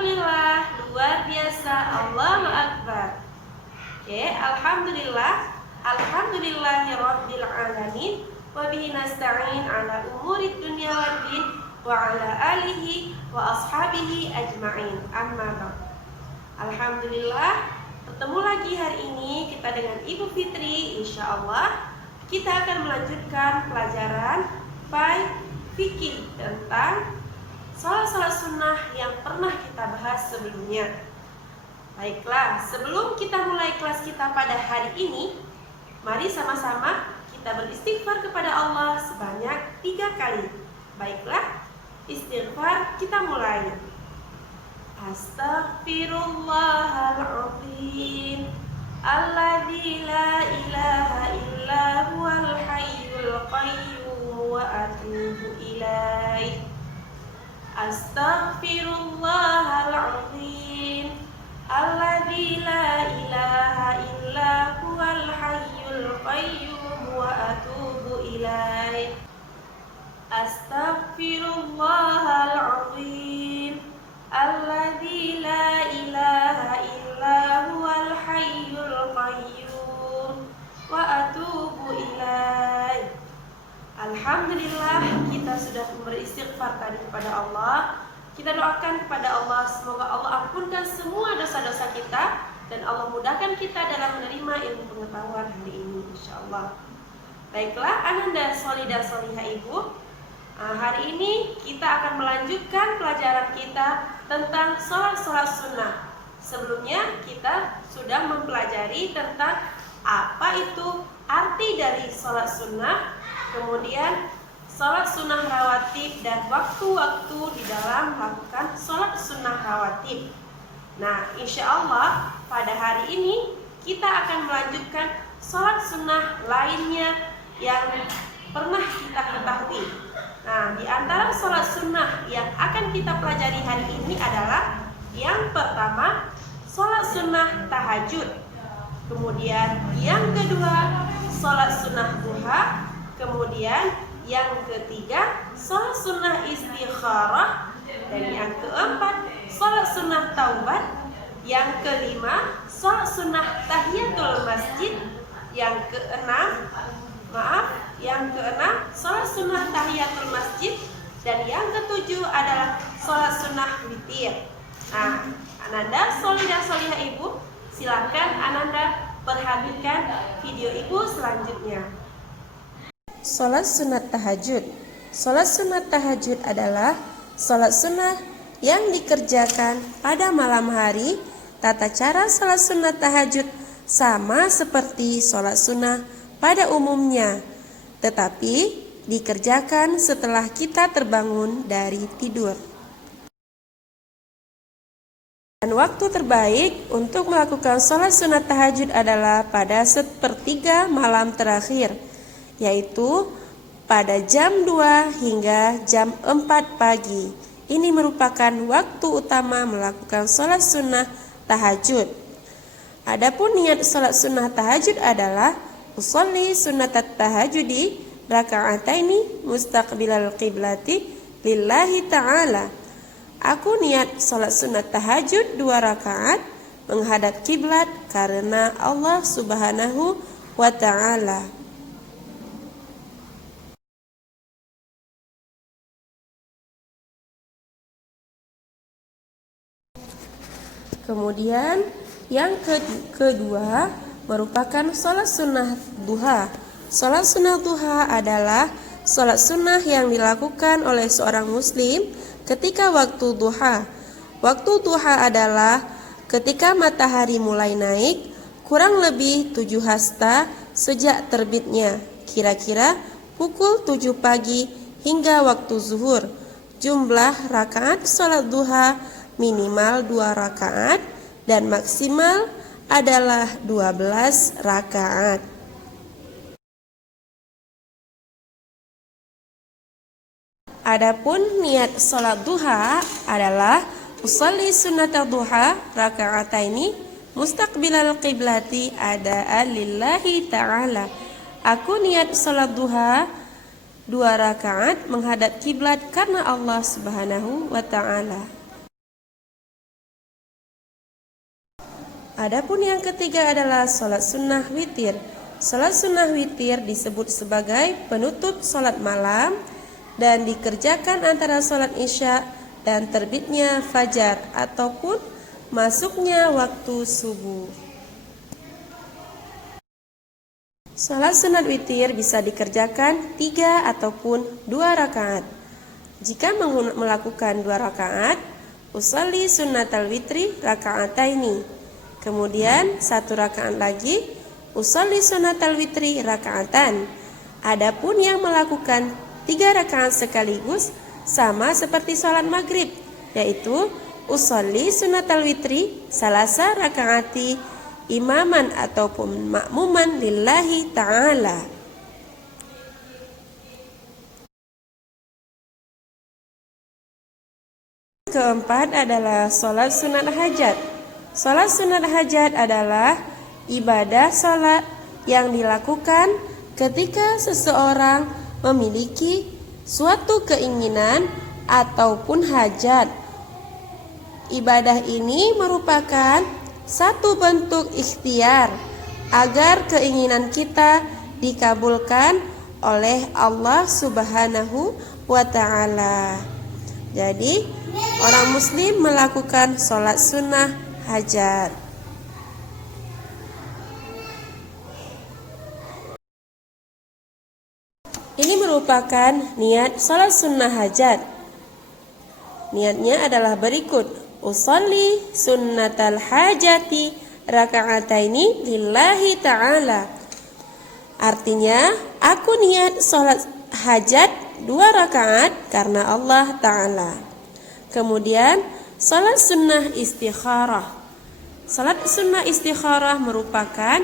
Alhamdulillah, luar biasa, Allahu Akbar. Oke, alhamdulillah, alhamdulillahirabbil alamin, wa bihi nasta'in ala umurid dunya waddin, wa ala alihi wa ashabihi ajma'in. Amma ba'd. Alhamdulillah, bertemu lagi hari ini kita dengan Ibu Fitri. Insyaallah kita akan melanjutkan pelajaran fikih tentang salat sunnah yang pernah kita bahas sebelumnya. Baiklah, sebelum kita mulai kelas kita pada hari ini, mari sama-sama kita beristighfar kepada Allah sebanyak 3 kali. Baiklah, istighfar kita mulai. Astaghfirullahaladzim, alladzi la ilaha illa huwal hayyul qayyum wa atubu ilaih. Astaghfirullahaladzim, alladzi la ilaha illa huwal hayyul qayyum wa atubu ilaih. Astaghfirullahaladzim, alladzi la ilaha illa huwal hayyul qayyum wa atubu ilaih. Alhamdulillah, kita sudah beristighfar tadi kepada Allah. Kita doakan kepada Allah, semoga Allah ampunkan semua dosa-dosa kita dan Allah mudahkan kita dalam menerima ilmu pengetahuan hari ini, insyaallah. Baiklah, Ananda Solidah Solihah Ibu, hari ini kita akan melanjutkan pelajaran kita tentang sholat sunnah. Sebelumnya kita sudah mempelajari tentang apa itu arti dari sholat sunnah, kemudian sholat sunnah rawatib dan waktu-waktu di dalam melakukan sholat sunnah rawatib. Nah, insya Allah pada hari ini kita akan melanjutkan sholat sunnah lainnya yang pernah kita ketahui. Nah, di antara sholat sunnah yang akan kita pelajari hari ini adalah yang pertama, sholat sunnah tahajud. Kemudian yang kedua, sholat sunnah duha. Kemudian yang ketiga, sholat sunnah istikharah. Dan yang keempat, sholat sunnah taubat. Yang kelima, sholat sunnah tahiyatul masjid. Yang keenam, sholat sunnah tahiyatul masjid. Dan yang ketujuh adalah sholat sunnah witir. Nah, Ananda Solidah Solihah Ibu, silakan Ananda perhatikan video Ibu selanjutnya. Sholat sunat tahajud. Sholat sunat tahajud adalah sholat sunnah yang dikerjakan pada malam hari. Tata cara sholat sunat tahajud sama seperti sholat sunnah pada umumnya, tetapi dikerjakan setelah kita terbangun dari tidur. Dan waktu terbaik untuk melakukan sholat sunat tahajud adalah pada sepertiga malam terakhir, yaitu pada jam 2 hingga jam 4 pagi. Ini merupakan waktu utama melakukan sholat sunnah tahajud. Adapun niat sholat sunnah tahajud adalah usolli sunnatat tahajudi raka'ataini mustaqbilal qiblati lillahi ta'ala. Aku niat sholat sunat tahajud 2 rakaat menghadap kiblat karena Allah Subhanahu wa ta'ala. Kemudian yang kedua merupakan sholat sunnah duha. Sholat sunnah duha adalah sholat sunnah yang dilakukan oleh seorang muslim ketika waktu duha. Waktu duha adalah ketika matahari mulai naik kurang lebih 7 hasta sejak terbitnya, kira-kira pukul 7 pagi hingga waktu zuhur. Jumlah rakaat sholat duha minimal 2 rakaat dan maksimal adalah 12 rakaat. Adapun niat sholat duha adalah usolli sunnatal duha raka'ataini mustaqbilal qiblati adaan lillahi ta'ala. Aku niat sholat duha 2 rakaat menghadap kiblat karena Allah Subhanahu wa ta'ala. Adapun yang ketiga adalah sholat sunnah witir. Sholat sunnah witir disebut sebagai penutup sholat malam dan dikerjakan antara sholat isya dan terbitnya fajar ataupun masuknya waktu subuh. Sholat sunat witir bisa dikerjakan 3 ataupun 2 rakaat. Jika melakukan 2 rakaat, usolli sunnatal witri raka'ataini. Kemudian 1 rakaat lagi, usolli sunnatal witri raka'atan. Adapun yang melakukan 3 rakaat sekaligus sama seperti sholat maghrib, yaitu usolli sunnatal witri salasa rakaati imaman ataupun makmuman lillahi ta'ala. Keempat adalah sholat sunat hajat. Sholat sunat hajat adalah ibadah sholat yang dilakukan ketika seseorang memiliki suatu keinginan ataupun hajat. Ibadah ini merupakan satu bentuk ikhtiar agar keinginan kita dikabulkan oleh Allah Subhanahu wa ta'ala. Jadi, orang muslim melakukan sholat sunnah hajat. Ini merupakan niat sholat sunnah hajat. Niatnya adalah berikut: usolli sunnatal hajati raka'ataini lillahi ta'ala. Artinya, aku niat sholat hajat 2 rakaat karena Allah Ta'ala. Kemudian, sholat sunnah istikharah. Sholat sunnah istikharah merupakan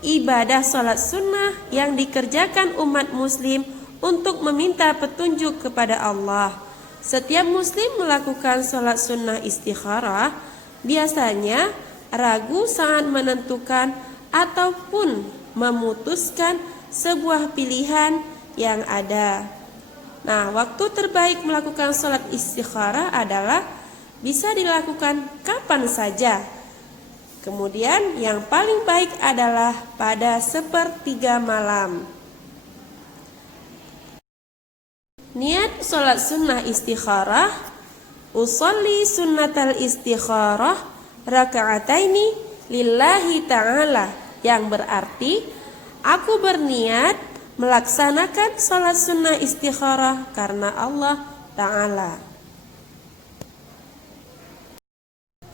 ibadah sholat sunnah yang dikerjakan umat muslim untuk meminta petunjuk kepada Allah. Setiap muslim melakukan sholat sunnah istikharah biasanya ragu saat menentukan ataupun memutuskan sebuah pilihan yang ada. Nah, waktu terbaik melakukan sholat istikharah adalah bisa dilakukan kapan saja. Kemudian yang paling baik adalah pada 1/3 malam. Niat sholat sunnah istikharah, usolli sunnatal istikharah raka'ataini lillahi ta'ala, yang berarti aku berniat melaksanakan sholat sunnah istikharah karena Allah Ta'ala.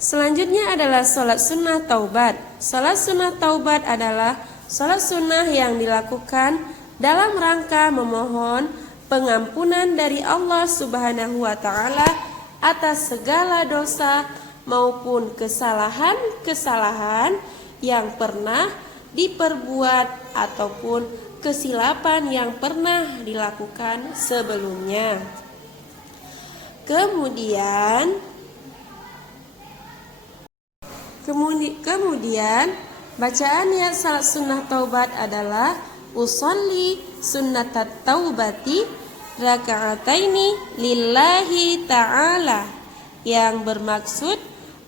Selanjutnya adalah sholat sunnah taubat. Sholat sunnah taubat adalah sholat sunnah yang dilakukan dalam rangka memohon pengampunan dari Allah Subhanahu wa ta'ala atas segala dosa maupun kesalahan-kesalahan yang pernah diperbuat ataupun kesilapan yang pernah dilakukan sebelumnya. Kemudian bacaan niat salat sunnah taubat adalah usolli sunnatat taubati raka'ataini lillahi ta'ala, yang bermaksud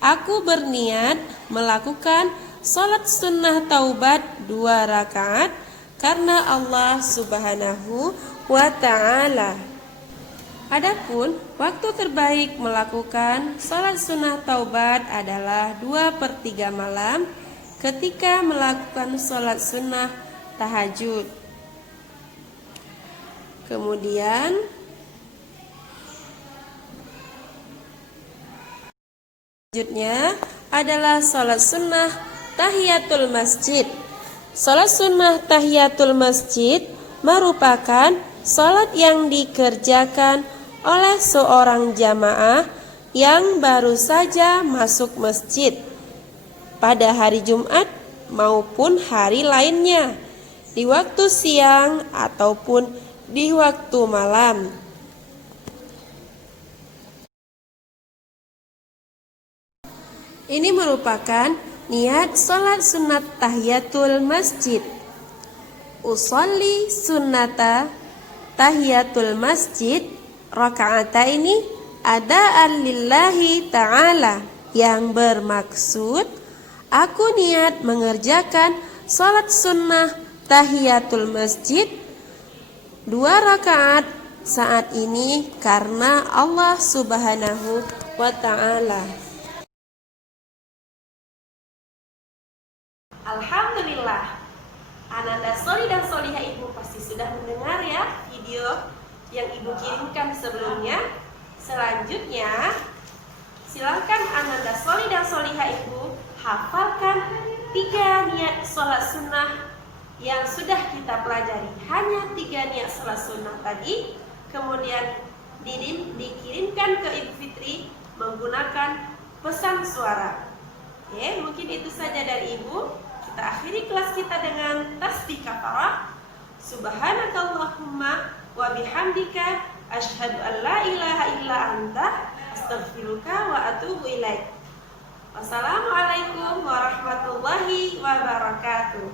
aku berniat melakukan salat sunnah taubat 2 rakaat karena Allah Subhanahu wa ta'ala. Adapun waktu terbaik melakukan salat sunnah taubat adalah 2/3 malam ketika melakukan salat sunnah tahajud. Kemudian selanjutnya adalah salat sunnah tahiyatul masjid. Salat sunnah tahiyatul masjid merupakan salat yang dikerjakan oleh seorang jamaah yang baru saja masuk masjid pada hari Jumat maupun hari lainnya, di waktu siang ataupun di waktu malam. Ini merupakan niat salat sunat tahiyatul masjid. Usolli sunnata tahiyatul masjid raka'ataini ada'an lillahi ta'ala, yang bermaksud Aku niat mengerjakan sholat sunnah tahiyatul masjid 2 rakaat saat ini karena Allah Subhanahu wa ta'ala. Alhamdulillah, Ananda Soli dan Solihah Ibu pasti sudah mendengar ya video yang Ibu kirimkan sebelumnya. Selanjutnya, silakan Ananda Soli dan Solihah Ibu hafalkan 3 niat sholat sunnah yang sudah kita pelajari. Hanya 3 niat sholat sunnah tadi, kemudian dikirimkan ke Ibu Fitri menggunakan pesan suara. Oke, mungkin itu saja dari Ibu. Kita akhiri kelas kita dengan tasbih kafarah. Subhanakallahumma wa bihamdika asyhadu an la ilaha illa anta astaghfiruka wa atubu ilaik. Wassalamualaikum warahmatullahi wabarakatuh.